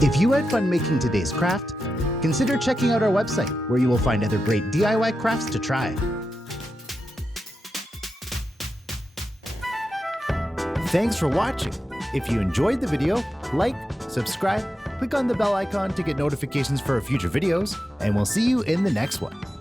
If you had fun making today's craft, consider checking out our website where you will find other great DIY crafts to try. Thanks for watching. If you enjoyed the video, like, subscribe, click on the bell icon to get notifications for our future videos, and we'll see you in the next one.